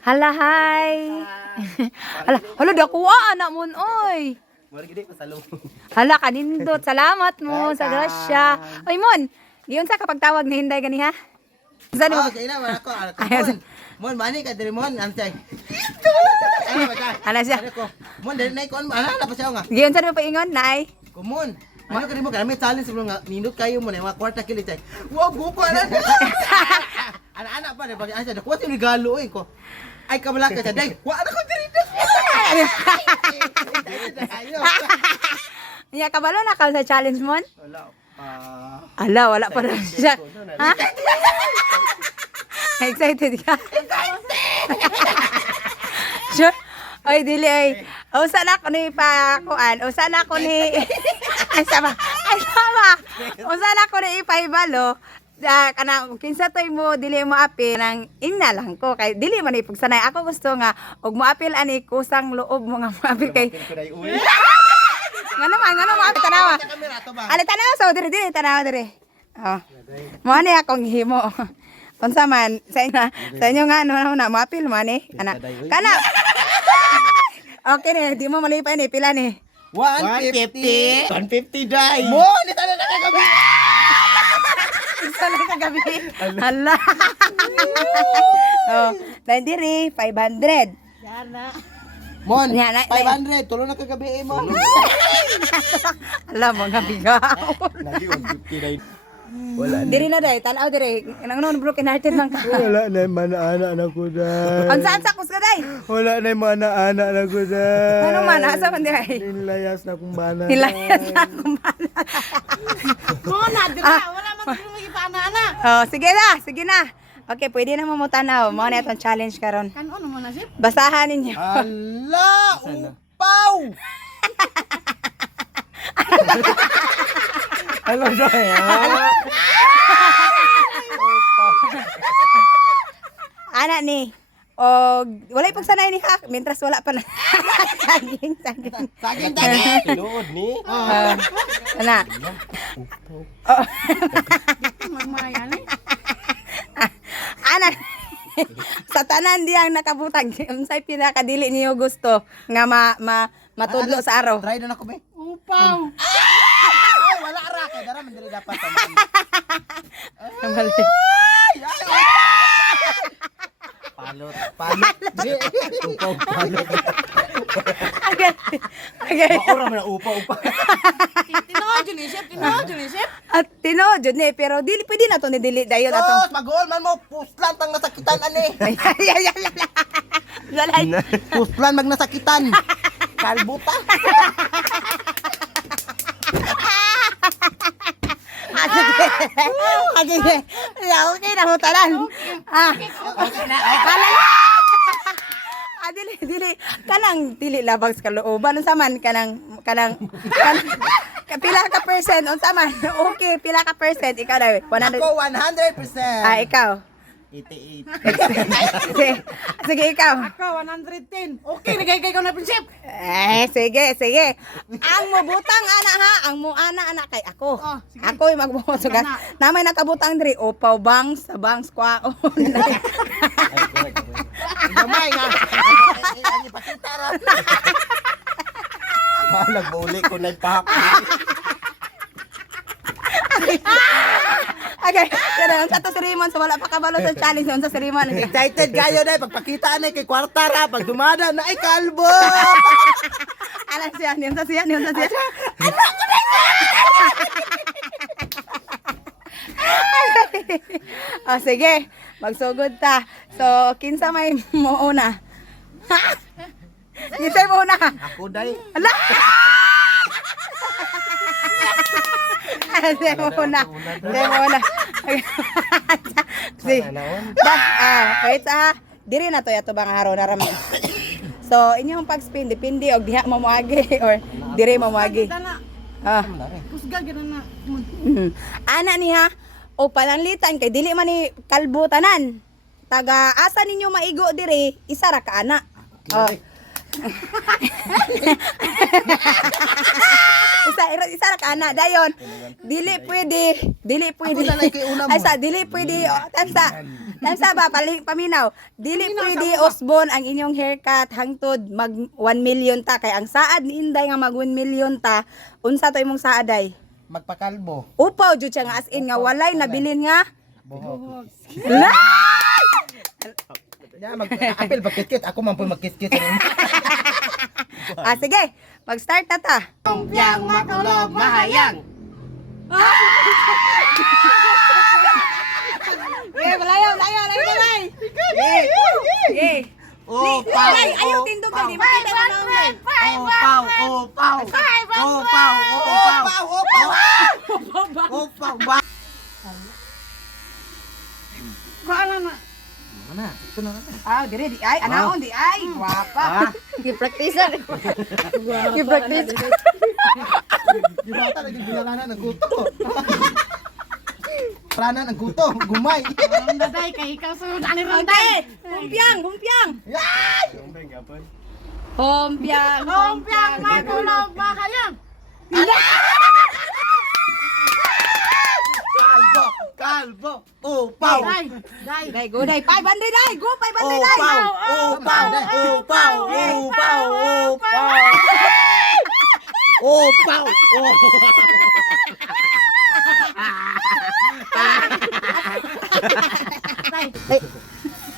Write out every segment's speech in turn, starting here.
Hala, hi. Hala, dakuha anak mo, oy. Mura gid pasalo. Hala, kanindot. Salamat mo sa grasya. Oy, Mon. Diyon sa kapag tawag ni Hinday gani ha? Saan mo? Kaya na wala ko. Ayun. Mon, mani ka diri mon, antay. Ano ba ka? Hala siya. Ano ko? Mon, dili na ko ana pa siya nga. Diyon saan mo paingon, nay? Kumon. Ano ka mo kami challenge mo nga nindot kayo mo na mga kwarta kilit ay. Wow, buko ana. Ana pa na pag asa ko ti regalo eh ko. Ay kamala ka sa day. Wa ana ko diri. Niya kabalo na ka sa challenge mo? Wala pa. Ala, wala pa rin siya. Ha? Excited ka? Sure? Ay, dili ay. O, sana ko ni pakuan. O, sana ko ni... Ay, sama. Ay, sama. O, sana ko ni ipaibalo. Kanang kinsa toy mo dili mo apil nang ingna lang ko kay dili man ipugsanay ako gusto nga og mo apil ani kusang loob mo nga mo apil kay ngano mo apil tanawa ali tanawa so diri tanawa diri oh mo ani akong himo unsa man sa inyo nga ano na mo apil mo ani kana okay ni di mo malipay ni pila ni 150 dai. Mo, ni tala na kagabi. Isa lang kagabi. Hala. Oh, dahil diri 500. Yana. Mon, Yan, 500 tulo na kagabi mo. Alam mo nga bigaw. Lagi 150 dai. Wala Diri na dai, tanaw diri. Nang broken hearted lang ka. Wala na yung mana-anak na ko dahil. Unsa kus ka dai? Wala na yung mana-anak na ko dahil. Ano man asa man diri? Nilayas na kong mana. Hilayas na akong bala. Mo na dira, wala man dira magipana-ana. Oh, sige na. Okay, pwede na mo tanaw. Mo na itong challenge karon. Kanon mo na sip. Basahan ninyo. Ala, upaw. Ano na Ana ni. Og wala pag sanay ni ha, mientras wala pa na. saging. Saging. Tinuod ni. Ana. Magmaya ni. Ana. Sa tanan diyang nakabutang, unsay pinakadili niyo gusto nga matudlo sa araw. Try na ko be. Upaw. Ay, wala ra kay dara man diri dapat tanan. Palot. Upaw palot. Okay. Ora man upaw. Tinood ni sip. At tinodyo ni pero dili pwede na to ni dili dayon ato. Tos, magol man mo puslan tang nasakitan ani. Lalay. Puslan mag nasakitan. Kalbuta. Sige. Okay na mo tanan. Dili. Kanang dili labag sa kalooban. Unsa man kanang pila ka percent unsa man? Okay, pila ka percent ikaw daw? 100. Ako 100%. Ikaw. 88. Sige ikaw. Ako 110. Okay, nagay ko na prinsip. Sige. Ang mubutang ana ha, ang muana kay ako. Oh, sige. Ako yung magbuhat sugas. Namay nakabutang diri opaw bangs sa bangs kwaon. Gamay nga. Ani pakita ra. Balag buli ko na ipak. Okay, pero sa to si Raymond, so wala pa kabalo sa challenge nun sa si Raymond. Excited kayo na pagpakita na kay kwarta ra pag dumada na ay kalbo. Alam siya, niyon sa siya. Oh, sige, magsugod ta. So, kinsa may muuna? Ha? Kinsa may muuna? Ako day. Ala! Hindi muna. Si. Wait diri na to yato bang araw na raman. So, inyong pag-spin depende og diha mo moagi or diri mo moagi. Tana. Kusga gyud na. Ana niha o pananlitan kay dili man ni kalbo tanan. Taga asa ninyo maigo diri isa ra ka ana. Isa ra ka ana dayon. Dili pwede. Ako na lang kay una mo. Ay sa dili pwede. Tansa ba paminaw. Dili pwede Osbon ang inyong haircut hangtod mag 1 million ta kay ang saad ni Inday nga mag 1 million ta. Unsa to imong saaday? Magpakalbo. Upaw jud siya nga as in nga walay nabilin nga. Buhok. La! Ya apil magkit-kit. Ako man po magkit-kit. Sige, mag-start na ta. Yang makulog mahayang. Layo, balay. Oh, Ay, ayaw tindog ka, di ba? Kita na naman. Kuala na. Mana? Ito na kami. Dire di ay, anaon di ay. Guwapa. Gi-practice. Gi-practice. Di ba ata naging bilalanan ng guto? Pranan ng guto, gumay. Ang daday kay ikaw sunod ani ron Okay. day. Humpiang. Yay! Humpiang. Kumpyang makulog mahayang. Kalbo. Upaw. Day. Day, go day. 500 day. Go 500 day. Upaw.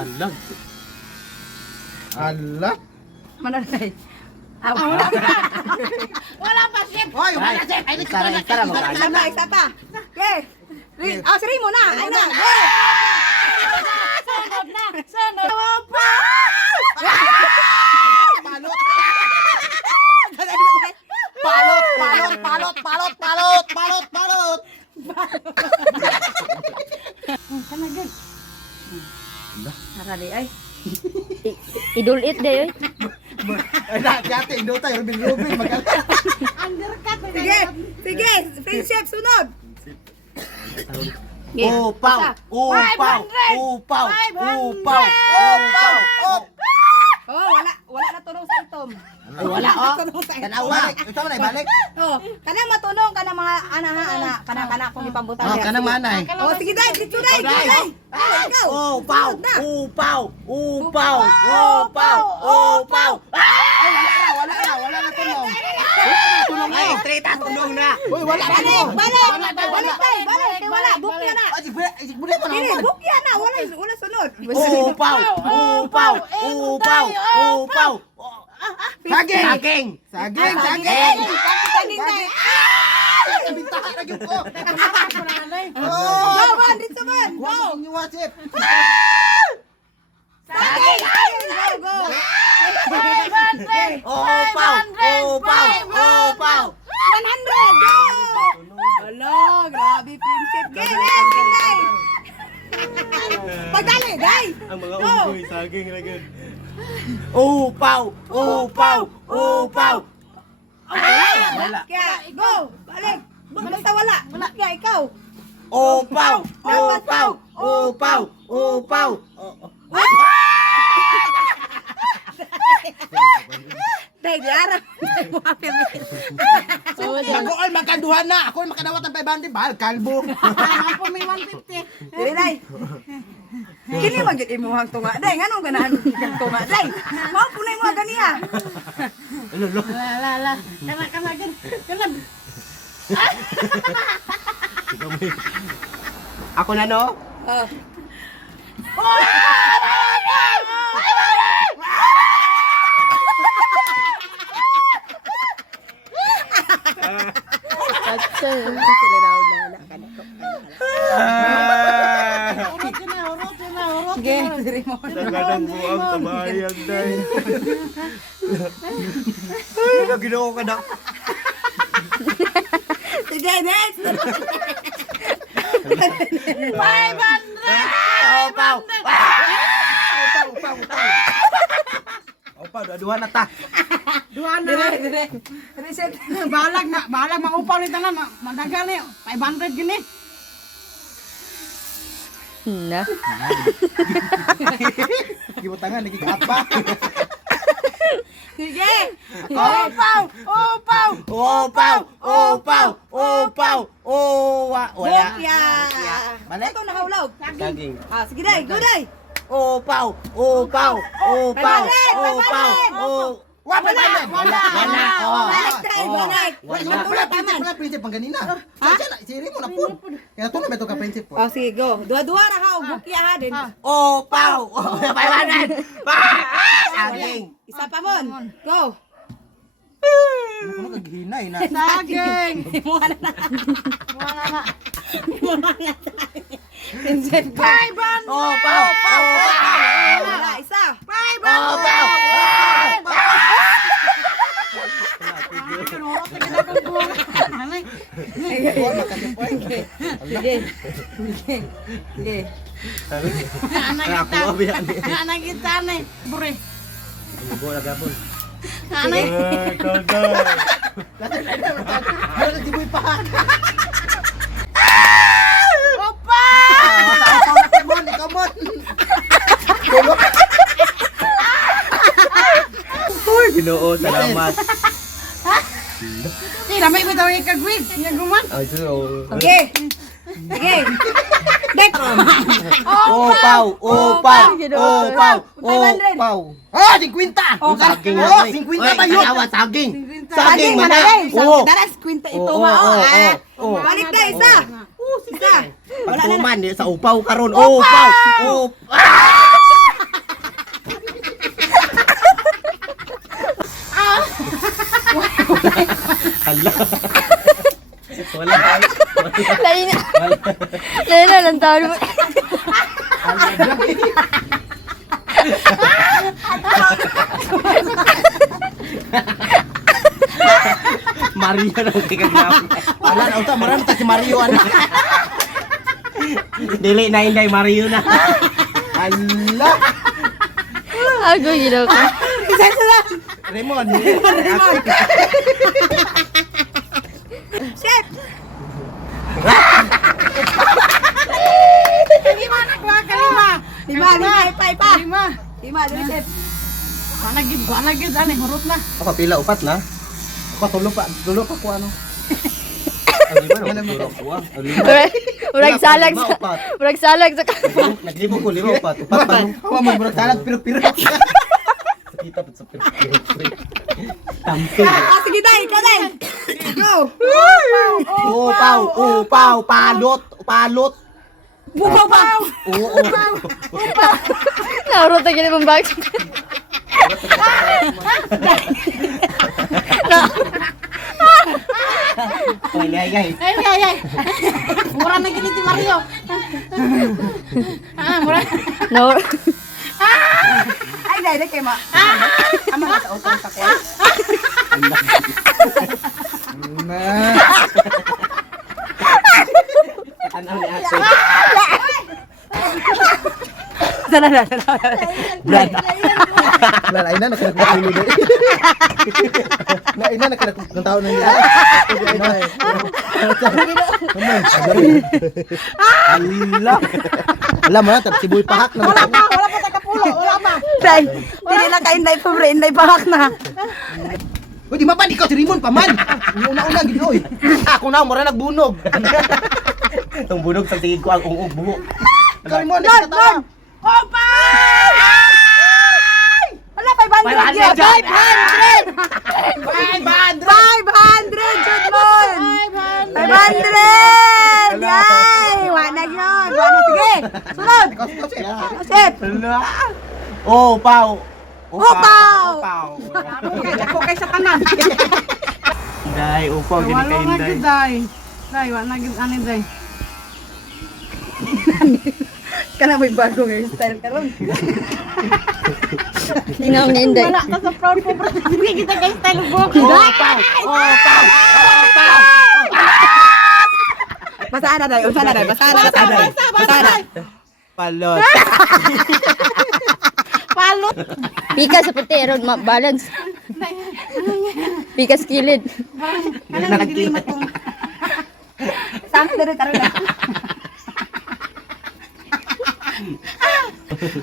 Alag. Alag. Mana day? Wala pa chef. Hoy, wala chef. Ay, tara mo. Isa pa. Okay. Siri mo na. Ay na. Go. Sunod na. Sunod. Palot. Kanagin. Tara di ay. Idulit day oy. Ay, dati, hindi tayo, Rubin, magaling. Undercut. Sige. Friendship sunod. Upaw. Oh, wala na tunong sa itom. Ay, wala, Tanawa. Ito na, balik. Oh, kana matunong kana mga ana kana kung ipambutan Oh, kanang manay. Oh, sige day, dito day, dito day. Ikaw. Upaw. Wala na tunong. Tunong na. Treta, tunong na. Uy, wala na tunong. Balik tay, balik. Wala, bukya na. Ay, sige pa Dili, naman. bukya na, wala sunod. Upaw. Saging. Saging day. Bintahan na yun ko. Go, man, dito man. Go. Huwag niyo wasip. Saging. Go. Upaw. 100. Go. Hello, grabe friendship. Next, day. Pagdali, day. Ang mga Go. unggoy, saging na gud. Upaw. Wala. Kaya, go. Balik. Basta wala. Kaya ikaw. Upaw. Day, diarap. Ako ay magkanduhan na. Ako ay makadawat ng 500. Bahal, kalbo. Ako may 150. Dili, day. Kini magit imuhang tunga. Day, nganong ganahan kang tunga. Day, mao punay mo ganiya. La. Kanagin. Kanag. Ako na, no? Oh. Urot. Sige, diri mo. Taganang buang tabayag day. Ay, naginawa ka na. Sige, next. 500. Upaw, duha na ta. Duhan na. Dire. Reset. Balag maupaw ni tanan madagal ni 500 gini. Na. Gibutangan, nagigapa. Sige. Opaw! Opaw! Opaw! Opaw! Owa! Wala. Bukya. Balik. Ito nakaulaw. Saging. Ah, sige day, go day. Opaw! Opaw! Opaw! Opaw! Wala! Balik day, balik. Wala pala prinsip pang ganina. Siri mo na po. Kaya ito na ba ito ka prinsip po? Oh, sige, go. Dua-dua ra ha, bukya ha din. Opaw! Opaw! Saging! Isa pa mon. Go. Ano kaghinay na? Saging. Muna na. Wala na. Muna na. Vincent, go. Opaw! Wala, isa. Opaw! Sige. Sige. Anak kita nih, bure. Bola gabon. Anak. Kalday. Wala si Boy pa. Opa. Kamon. Ginoo, salamat. Tidak may ko tawag kagwid. Yang guman. Ay, so. Sige. Sige. Dek. Opaw! Ah, 50! Oh, saging. oh, Oh, 50 pa yun. Saging. Saging man. Oo. Daras kwinta ito Oo, ba? oo, Ah. oo. Balik na isa. Isa. Wala na. Pagtuman sa upaw karon. Upaw! Hala. Wala. Lain na. Lain na lang tawag mo. Mario na kagam. Wala na uta marami ta si Mario ana. Dili na inday Mario na. Hala. Ako ginaw ka. Raymond. Chef. Lima. Lima, dali chef. Panagid, ani, hurot na. Ako pila upat na. Ako tulo pa ko ano. Murag salag sa... Murag salag sa... Naglibo ko lima upat. Upat pa. Ako mo murag salag piro-piro. Kita pa sa piro-piro. Tampil. Ah, sige day, kadai. Go. Upaw, palot. Bubaw pa. Oo. Naurot na gina mong bag. Ay. Ay. Mura na gini si Mario. Mura. Naurot. Ay, day, kay ma. Ama na sa utang sa kwan. Ano ni ate? Sana. Brad. Lalay na nakakaulo dai. Lalay na nakakaulo tao na niya. Allah. Alam mo na si Boy pahak na. Wala pa sa kapulo, wala pa. Day, dili na ka inday pobre, inday pahak na. Uy, di mapan ikaw si Raymond paman. Una gid oy. Ako na mura nagbunog. Itong bunog sa tingin ko ang ungog buho. Raymond, Lord. Opa! Wala 500 yun. 500 jud mon. 500. Yay! Wanag yun. Wanag, sige. Sunod. Chef. Upaw. Ako kay sa kanan. Day, upaw, gini ka inday. Day, wala gid ani day. Kana may bagong hairstyle karon. Tingnan ni Inday. Wala ka sa proud po, bro. Hindi kita kay style book. Upaw. Basaan na day, unsa na day, basaan na. Palot. Palot. Pika sa puti, ron balance. Pika sa kilid. Ano nagilimat ko? Sama dere karon.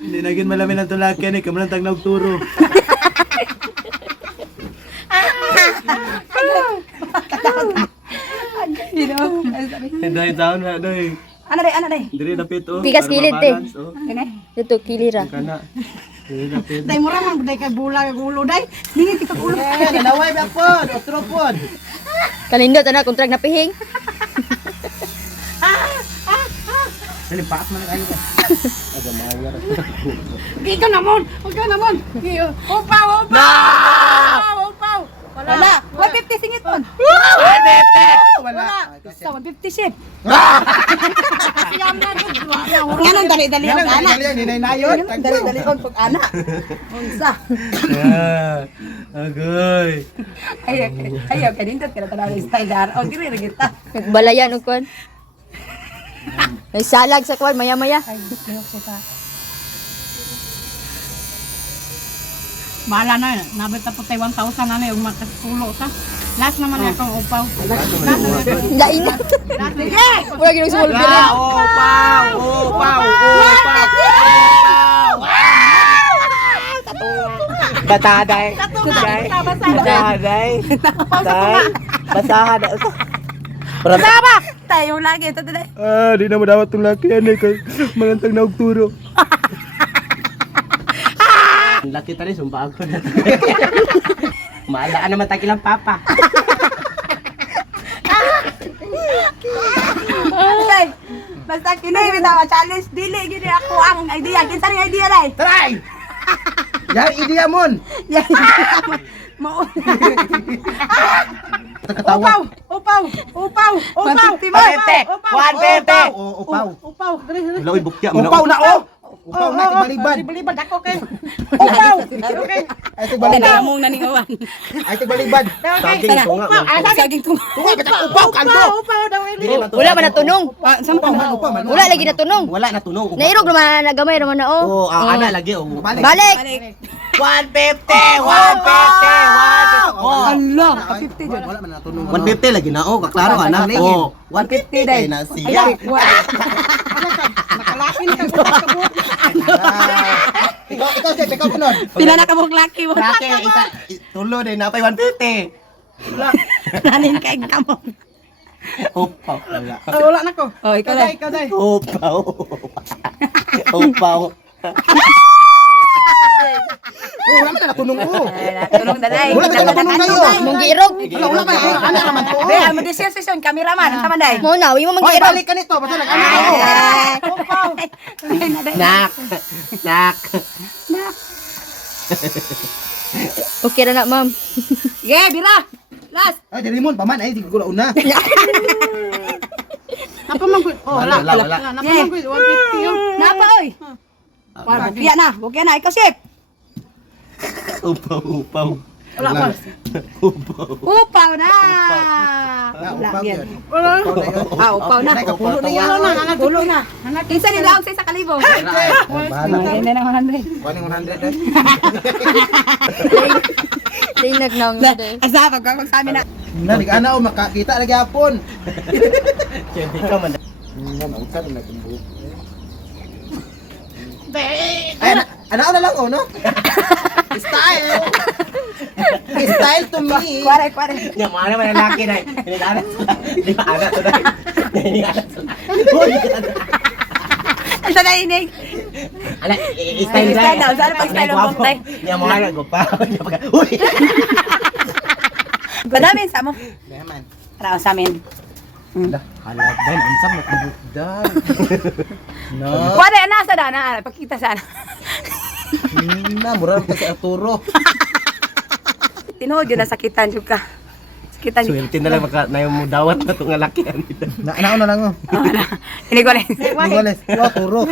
Hindi naging malamin ang tulak yan eh, kamalang tag nagturo. Dino. Dahil taon na, dahil. Ano day? Diri dapit oh. Pikas para kilid, mabalance, oh. Kini. Dito kilira. Kana. Diri dapit. Day mo raman day kay bula kay ulo day. Dili ti ulo. Eh, nalaway ba pod? Otro pod. Kanindot ana kontrag na pihing. Dali paas man kayo. Ikaw naman. Ikaw naman. Upaw. Wala. 150 singit mon. Wala. Sa 150 ship. Siyam na gud. Yan ang dali-dali Yan ang ang ana. dali ni nayon. Yan ang dali-dali ang pag ana. Unsa? Agoy. Ayaw kanindot kada tanaw style dar. O diri ra kita. Nagbalayan og kon. May salag sa kwan maya-maya. Ay, ayok siya ka. Maala na, nabot po tayo 1,000 na na yung makasulo ka. Last naman na akong upaw. Lain. Wala ginong small bill. Upaw. Bataday. Bataday. Basahan. Sama! Tayo lagi ito today. Di na madawat tong laki ani kay manantag na og turo. Laki tani sumpa ako na. Maalaan naman takilang papa. Ay, basta kini bitaw challenge dili gini ako ang idea. Kinsa ring idea dai? Try. Yan idea mon. Yan. Mo. Katawa. Upaw. 150 mo. 150. Upaw. Upaw. Dali. Laoy bukya man. Upaw na oh. Upaw na tibalibad. Balibad ako kay. Upaw. Okay. Ay tibalibad. Mong naningawan. Ay tibalibad. Saging tunga. Saging tunga. Tunga ka upaw kanto. Upaw daw ini. Wala man natunong. Upaw man. Wala lagi natunong. Wala na tunog. Nairog naman nagamay naman na oh. Ana lagi oh. Balik. 150. Hala, ka 50 jud. Wala man natunog. 150 lagi na oh, kaklaro ana. Oh, 150 Ay na siya. Nakalaki ni kag Ikaw kunod. Pila na ka mong laki mo. Laki isa tulo din na pay 150. Nanin kay kamo. Upaw wala. Wala na ko. Oh, ikaw lang. Ikaw day. Upaw. Upaw. Wala man natunog oh. Tulong danay. Wala ka natunog kayo. Mong giirog. Wala man ana naman to. Be, mo decision cameraman, ang tamanday. Mo na, wi mo Hoy, manggiirog. balik ka nito. Basta nag-ano ako. Nak. Nak. Okay na na, ma'am. Ge, bira. Last. Ay, dali mo, paman. Ay, di ko na una. Napamangkot. Oh, wala. Wala. Napamangkot 150 yun. Napa oy. Wala na, okay na, ikaw sip. Upaw. Wala pa. Upaw na. Upaw yan. Upaw na. Pulo na yan. Pulo na. Kinsa ni daog sa kalibo? Bahala. Hindi na 100. 100 eh. Tinag nang. Asa pag sa amin na. Nag-ana o makakita lagi hapon. Siyempre ka man. Ang sad na tumbo. Ay, ano na lang oh, no? Style. Style to me. Kware. Nya mana man laki dai. Ini ana. Di ba ana to dai. Ini ana. Asa na inig? Ala, style dai. Style daw, sana pag style mo, tay. Nya mana go pa. Uy. Banamin sa mo. Naman. Para sa amin. Hala, dan ansam na kubukdan. No. Kware na sa dana, pakita sana. Na mura pa si Arturo. Tinuod yun na sakitan jud ka. Sakitan jud. Swerte na lang maka na yung dawat na to nga laki. Na lang oh. Ini ko lang. Nicolas, Arturo.